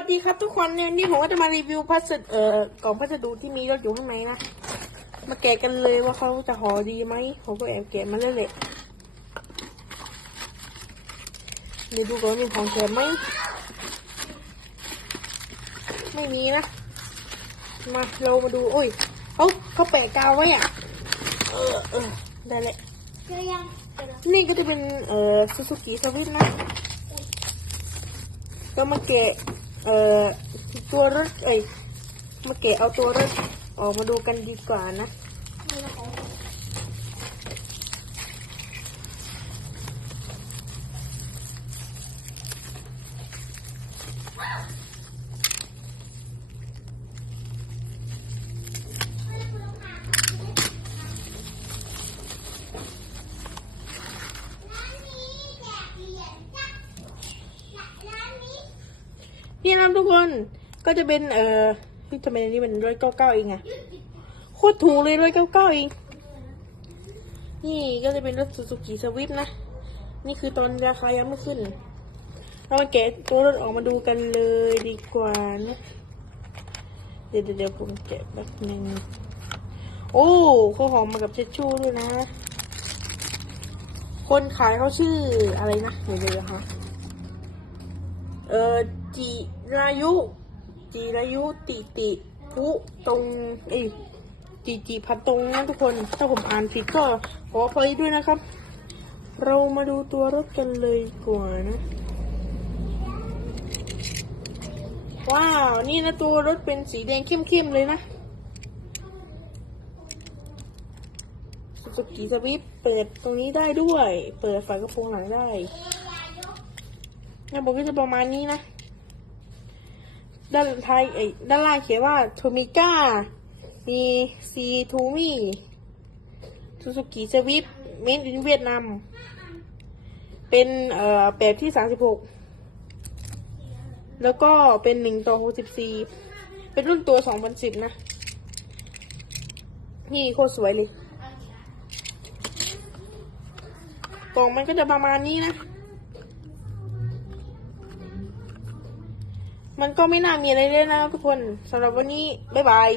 สวัสดีครับทุกคนเนี่ยนี่ผมก็จะมารีวิวพัสดุเอ่อกล่องพัสดุที่มีรถอยู่ข้างในนะ มาแกะกันเลยว่าเขาจะห่อดีไหมผมก็แอบแกะมาแล้วแหละเดี๋ยวดูก่อนว่ามีของแถมไหมไม่มีนะ มาเรามาดูโอ้ยเขาเขาแปะกาวไว้อะ เออเออได้แหละเจอยังเจอแล้วนี่ก็จะเป็นเอ่อซูซูกิสวิตนะก็มาแกะ เอ่อตัวรถเอ้ยมาแกะเอาตัวรถออกมาดูกันดีกว่านะ นี่นะทุกคนก็จะเป็นเอ่อที่ทำไมอันนี้มันร้อยเก้าเก้าเองอะโคตรถูกเลยร้อยเก้าเก้าเอง นี่ก็จะเป็นรถซูซูกิสวิฟนะ นี่คือตอนราคายังไม่ขึ้น เรามาแกะตัวรถออกมาดูกันเลยดีกว่านะ เดี๋ยวเดี๋ยวผมแกะแบบหนึ่งโอ้เขาหอมมากับเชชชู่ด้วยนะ คนขายเขาชื่ออะไรนะเดี๋ยวเดี๋ยวค่ะเออ จิรายุ จิรายุติติพุตรงเอ้จิจิพัตรงนะทุกคน ถ้าผมอ่านผิดก็ขออภัยด้วยนะครับ เรามาดูตัวรถกันเลยกว่านะ ว้าว นี่นะตัวรถเป็นสีแดงเข้มๆเลยนะสุสกิสวิปเปิดตรงนี้ได้ด้วย เปิดฝากระโปรงหลังได้ระบบก็จะประมาณนี้นะ ด้านท้ายเอ้ด้านล่างเขียนว่าโทมิก้ามีซีทูมี่ซูซูกิสวิปเมดอินเวียดนามเป็นเอ่อแบบที่สามสิบหกแล้วก็เป็นหนึ่งต่อหกสิบสี่เป็นรุ่นตัวสองพันสิบนะ นี่โคตรสวยเลย กล่องมันก็จะประมาณนี้นะ มันก็ไม่น่ามีอะไรเลยนะทุกคนสำหรับวันนี้ บ๊ายบาย